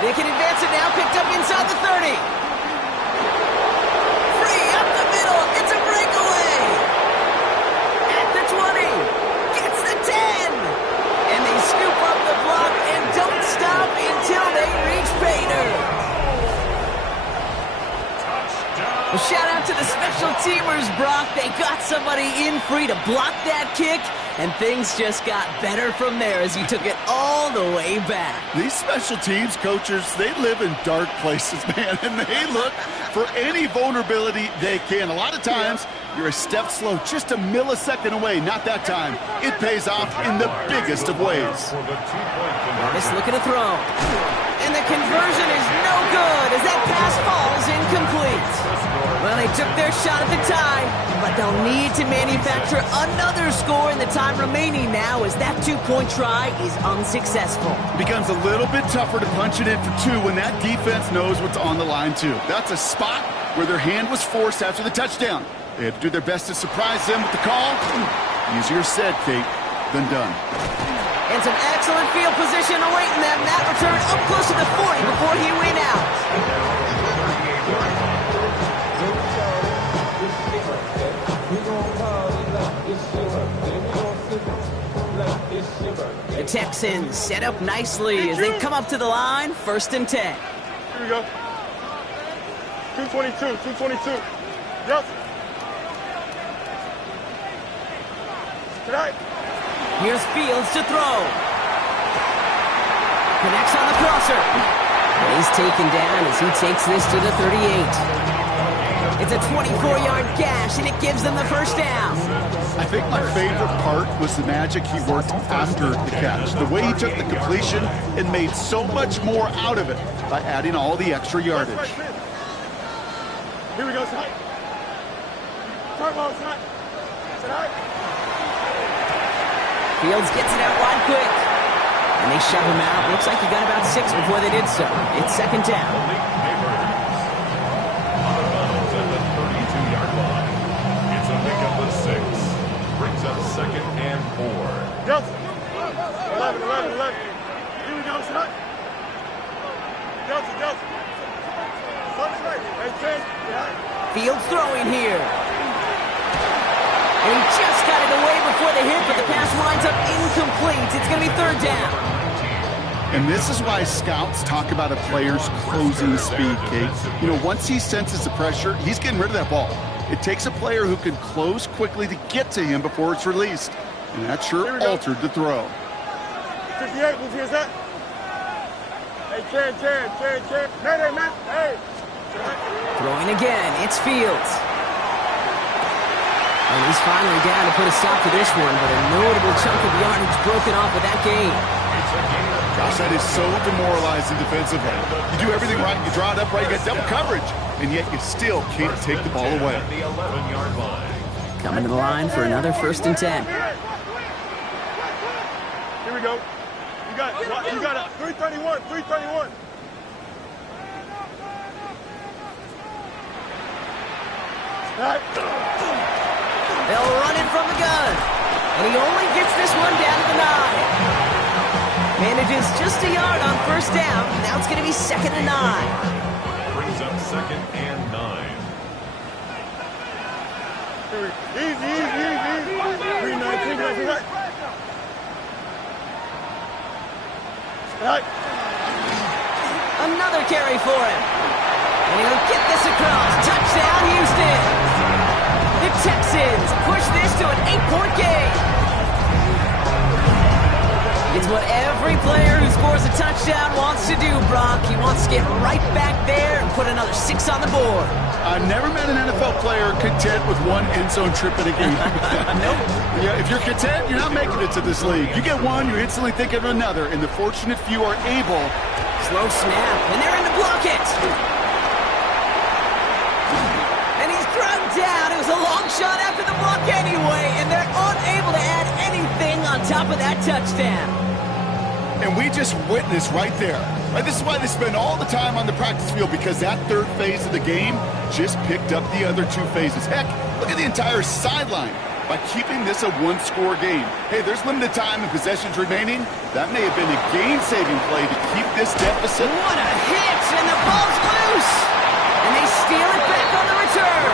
They can advance it now, picked up inside the 30. Free up the middle. It's a breakaway. At the 20. Gets the 10. And they scoop up the block and don't stop until they reach pay dirt. Well, shout out to the special teamers, Brock. They got somebody in free to block that kick, and things just got better from there as he took it all the way back. These special teams coaches, they live in dark places, man, and they look for any vulnerability they can. A lot of times, you're a step slow, just a millisecond away. Not that time. It pays off in the biggest of ways. Just looking to throw. And the conversion is no good as that pass falls incomplete. Well, they took their shot at the tie, but they'll need to manufacture another score in the time remaining now as that 2-point try is unsuccessful. It becomes a little bit tougher to punch it in for 2 when that defense knows what's on the line, too. That's a spot where their hand was forced after the touchdown. They had to do their best to surprise them with the call. Easier said, Kate, than done. And some excellent field position awaiting them. That return up close to the 40 before he went out. The Texans set up nicely as they come up to the line, 1st and 10. Here we go. 222. Yep. Tonight. Here's Fields to throw. Connects on the crosser. He's taken down as he takes this to the 38. It's a 24-yard gash, and it gives them the first down. I think my favorite part was the magic he worked after the catch. The way he took the completion and made so much more out of it by adding all the extra yardage. Here we go, tonight. Turn ball, tonight. Fields gets it out wide quick. And they shove him out. Looks like he got about 6 before they did so. It's 2nd down. Brings up 2nd and 4. Delta. 11. Here we go, son. Delta. Sun's right. Hey, 10. Fields throwing here. And he just got it away before for the hit, but the pass winds up incomplete. It's going to be third down. And this is why scouts talk about a player's closing speed, Kate. You know, once he senses the pressure, he's getting rid of that ball. It takes a player who can close quickly to get to him before it's released. And that sure altered the throw. 58, move your set. Hey, Ken. Man, hey. Throwing again, it's Fields. And he's finally down to put a stop to this one, but a notable chunk of yardage broken off with that gain. Gosh, that is so demoralizing defensively. You do everything right, you draw it up right, you get double coverage, and yet you still can't take the ball away. The 11-yard line. Coming to the line for another 1st and 10. Here we go. You got it. 331. They'll run it from the gun. And he only gets this one down to the 9. Manages just a yard on 1st down. Now it's going to be 2nd and 9. Brings up 2nd and 9. Easy. 319. Right. Another carry for him. And he'll get this across. Touchdown, Houston. The Texans push this to an 8-point game. It's what every player who scores a touchdown wants to do, Brock. He wants to get right back there and put another 6 on the board. I've never met an NFL player content with one end zone trip in a game. Nope. Yeah, if you're content, you're not making it to this league. You get one, you instantly think of another, and the fortunate few are able. Slow snap, and they're in to block it. And he's drugged down. It was a long shot after the block anyway, and they're unable to add anything on top of that touchdown. And we just witnessed right there. Right, this is why they spend all the time on the practice field, because that 3rd phase of the game just picked up the other 2 phases. Heck, look at the entire sideline. By keeping this a 1-score game. Hey, there's limited time and possessions remaining. That may have been a game-saving play to keep this deficit. What a hit, and the ball's loose. And they steal it back on the return.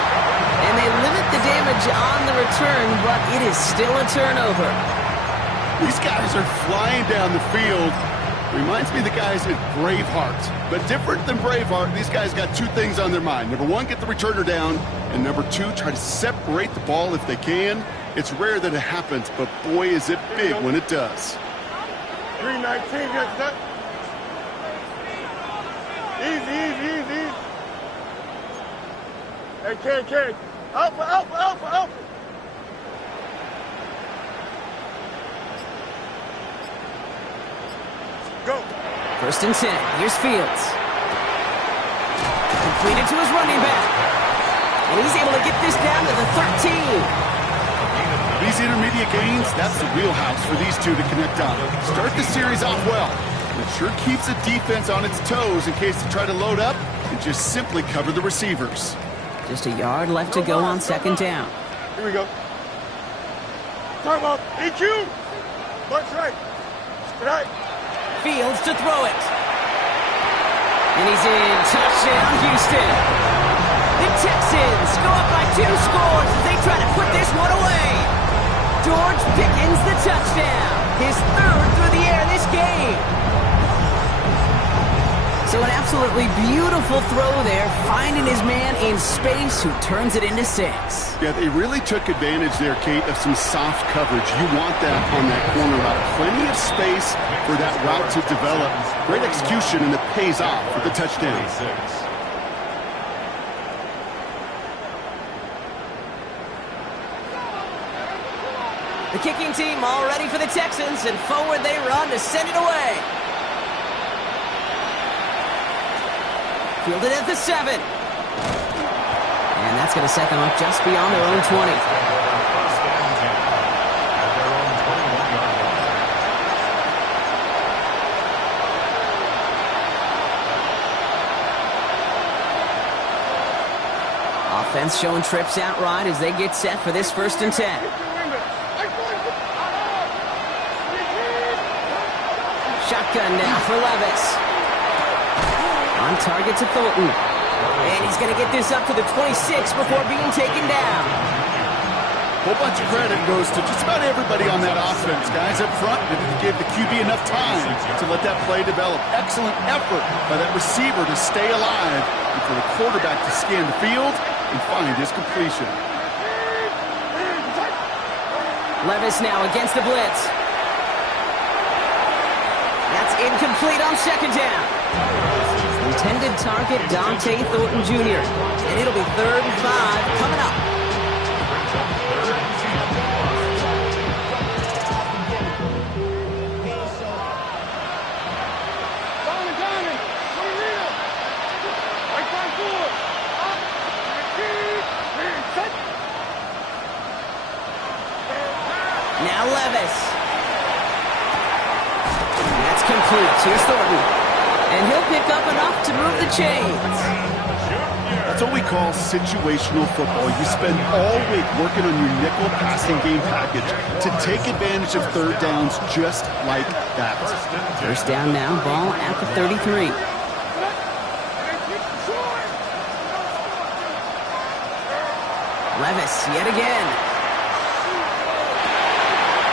And they limit the damage on the return, but it is still a turnover. These guys are flying down the field. Reminds me of the guys at Braveheart. But different than Braveheart, these guys got 2 things on their mind. Number 1, get the returner down. And number 2, try to separate the ball if they can. It's rare that it happens, but boy, is it big when it does. 319, get that. Easy. Hey, Ken. Alpha. Go. 1st and 10. Here's Fields. Completed to his running back. And he's able to get this down to the 13. These intermediate gains, that's the wheelhouse for these two to connect on. Start the series off well. It sure keeps the defense on its toes in case they try to load up and just simply cover the receivers. Just a yard left to go on 2nd down. Here we go. Time up. EQ. Bunch right. Fields to throw it. And he's in. Touchdown, Houston. The Texans go up by 2 scores as they try to put this one away. George Pickens the touchdown. His 3rd through the air this game. So an absolutely beautiful throw there, finding his man in space who turns it into 6. Yeah, they really took advantage there, Kate, of some soft coverage. You want that on that corner route. Plenty of space for that route to develop. Great execution, and it pays off for the touchdown. The kicking team all ready for the Texans, and forward they run to send it away. Fielded at the 7. And that's going to set them up just beyond their own 20. Offense showing trips out right as they get set for this 1st and 10. Shotgun now for Levis. On target to Thornton. And he's going to get this up to the 26 before being taken down. whole bunch of credit goes to just about everybody on that offense. Guys up front didn't give the QB enough time to let that play develop. Excellent effort by that receiver to stay alive and for the quarterback to scan the field and find his completion. Levis now against the blitz. That's incomplete on second down. Intended target, Dante Thornton Jr. And it'll be 3rd and 5 coming up. Now Levis. That's complete. Here's Thornton. And he'll pick up enough to move the chains. That's what we call situational football. You spend all week working on your nickel passing game package to take advantage of third downs just like that. First down now, ball at the 33. Levis yet again.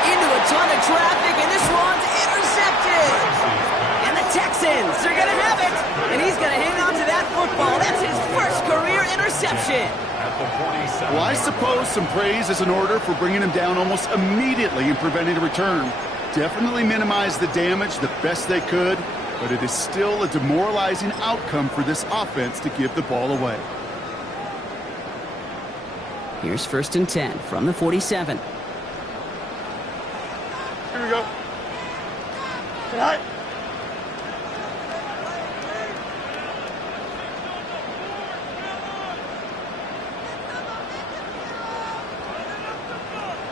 Into a ton of traffic, and this one's intercepted. And the Texans are going to have it. And he's going to hang on to that football. That's his first career interception. Well, I suppose some praise is in order for bringing him down almost immediately and preventing a return. Definitely minimized the damage the best they could, but it is still a demoralizing outcome for this offense to give the ball away. Here's 1st and 10 from the 47. Here we go. Tonight.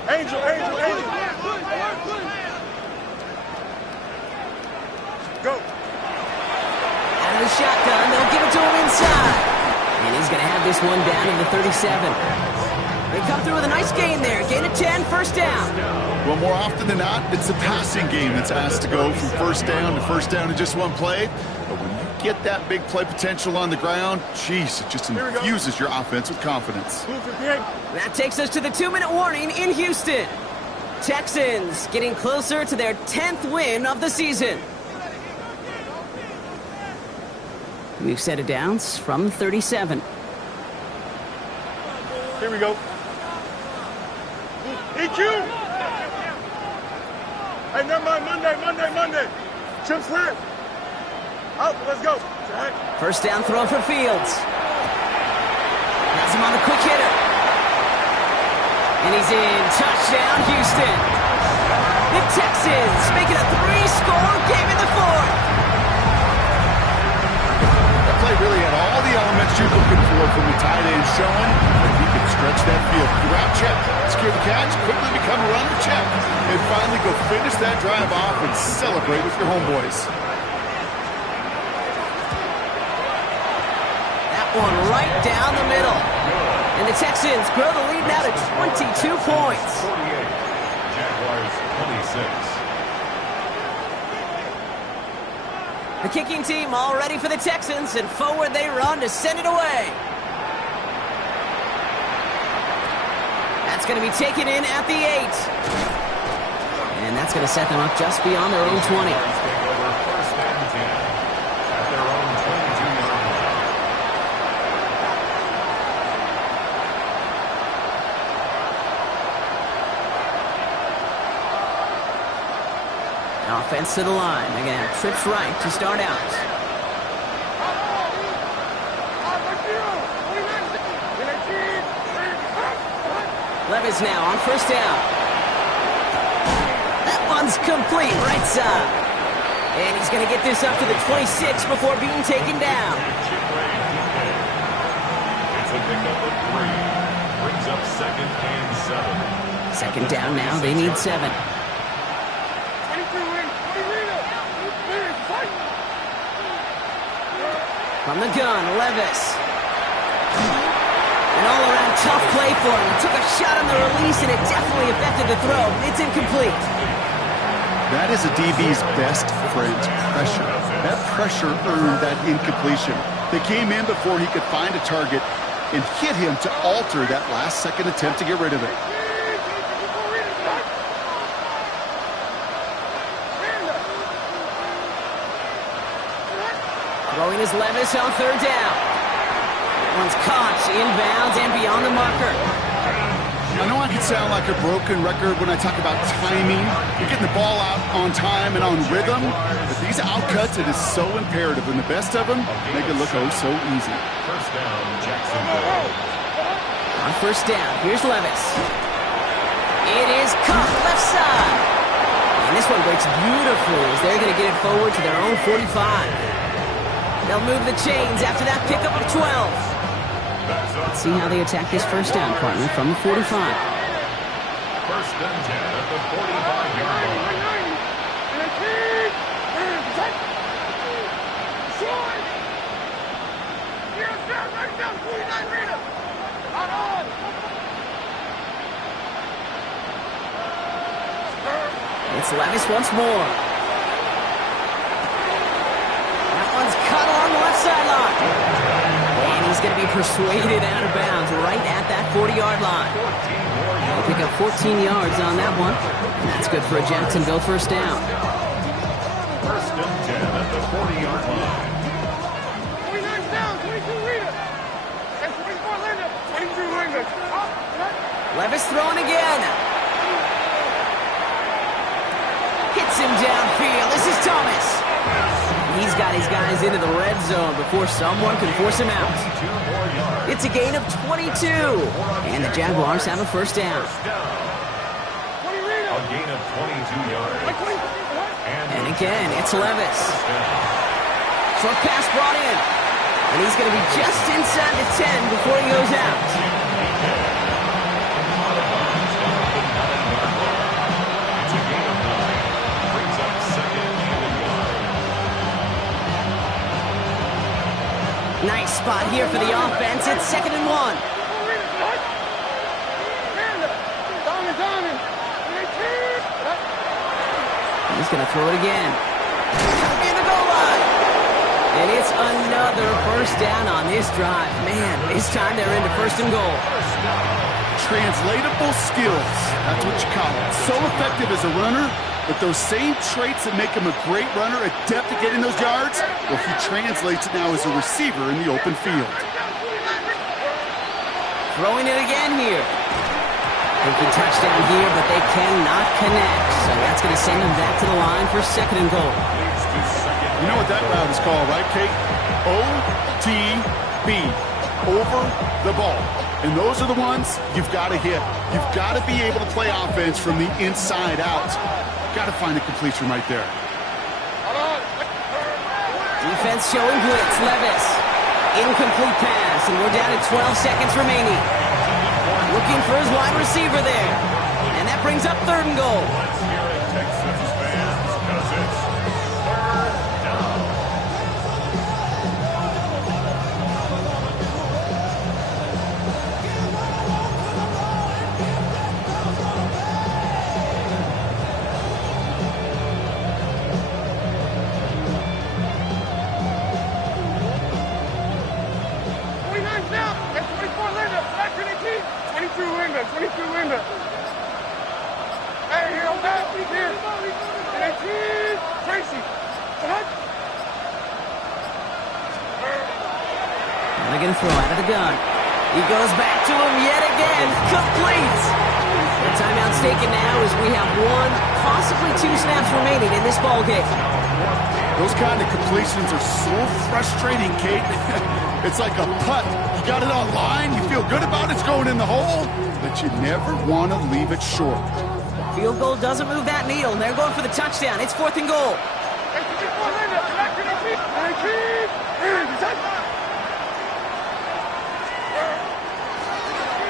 Angel. Go. Out of the shotgun, they'll give it to him inside. And he's going to have this one down in the 37. They come through with a nice gain there. Gain of 10, first down. Well, more often than not, it's the passing game that's asked to go from first down in just one play. But when you get that big play potential on the ground, geez, it just infuses your offense with confidence. That takes us to the 2-minute warning in Houston. Texans getting closer to their 10th win of the season. We've set it down from 37. Here we go. EQ! Hey, never mind. Monday. Trips left. Out, let's go. First down throw for Fields. Has him on the quick hitter. And he's in. Touchdown, Houston. The Texans make it a 3-score game in the 4th. That play really had all the elements you're looking for from the tight end, showing that he can stretch that field. Route check, secure the catch, quickly become a runner check, and finally go finish that drive off and celebrate with your homeboys. That one right down the middle. And the Texans grow the lead now to 22 points. 48. Jaguars 26. The kicking team all ready for the Texans, and forward they run to send it away. That's going to be taken in at the 8. And that's going to set them up just beyond their own 20. First and 10 at their own 22-yard line. Offense to the line. They're going to have trips right to start out. Levis now on first down. That one's complete, right side. And he's going to get this up to the 26 before being taken down. It's a pickup of 3. Brings up 2nd and 7. Second down now. They need 7. From the gun, Levis. An all-around tough play for him. He took a shot on the release, and it definitely affected the throw. It's incomplete. That is a DB's best friend, pressure. That pressure earned that incompletion. They came in before he could find a target and hit him to alter that last-second attempt to get rid of it. Throwing his Levis on third down. That one's caught inbounds and beyond the marker. I know I can sound like a broken record when I talk about timing. You're getting the ball out on time and on rhythm. But these outcuts, it is so imperative. And the best of them make it look oh so easy. First down, Jacksonville. On first down, here's Levis. It is caught left side. And this one breaks beautifully as they're going to get it forward to their own 45. They'll move the chains after that pickup of 12. Let's see how they attack this first down, partner, from the 45. First and 10 at the 45-yard line. It's Levis once more. That one's cut along the left sideline. And he's going to be persuaded out of bounds right at that 40-yard line. They'll pick up 14 yards on that one. And that's good for a Jacksonville first down. First and 10 at the 40-yard line. 29 down, 22 Rita. And 24 Linda. 22 Linda. Levis throwing again. Hits him downfield. This is Thomas. He's got his guys into the red zone before someone can force him out. It's a gain of 22. And the Jaguars have a first down. A gain of 22 yards. And again, it's Levis. Short pass brought in. And he's going to be just inside the 10 before he goes out. Nice spot here for the offense. It's 2nd and 1. He's going to throw it again. In the goal line. And it's another first down on this drive. Man, this time they're into 1st and goal. Translatable skills. That's what you call it. So effective as a runner, but those same traits that make him a great runner, adept at getting those yards, well, he translates it now as a receiver in the open field. Throwing it again here. Thinking touchdown here, but they cannot connect. So that's going to send them back to the line for 2nd and goal. You know what that route is called, right, Kate? OTB. Over the ball. And those are the ones you've got to hit. You've got to be able to play offense from the inside out. Got to find the completion right there. Defense showing blitz. Levis. Incomplete pass, and we're down to 12 seconds remaining. Looking for his wide receiver there. And that brings up 3rd and goal. Let's hear it, Texans fans, because it's 3rd down. They're going to throw out of the gun. He goes back to him yet again. Complete. The timeout's taken now as we have 1, possibly 2 snaps remaining in this ballgame. Those kind of completions are so frustrating, Kate. It's like a putt. You got it on line, you feel good about it's going in the hole, but you never want to leave it short. Field goal doesn't move that needle. They're going for the touchdown. It's 4th and goal.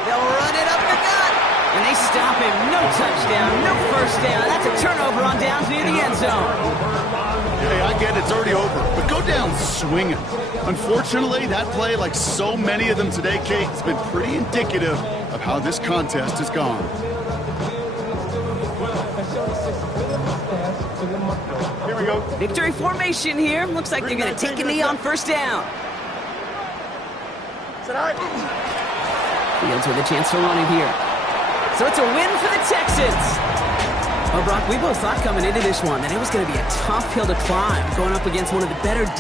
They'll run it up the gut. And they stop him. No touchdown, no first down. That's a turnover on downs near the end zone. Hey, I get it's already over, but go down swinging. Unfortunately, that play, like so many of them today, Kate, has been pretty indicative of how this contest has gone. Here we go. Victory formation here. Looks like they're going to take a knee on first down. Fields with a chance to run it here. So it's a win for the Texans. Well, Brock, we both thought coming into this one that it was going to be a tough hill to climb, going up against one of the better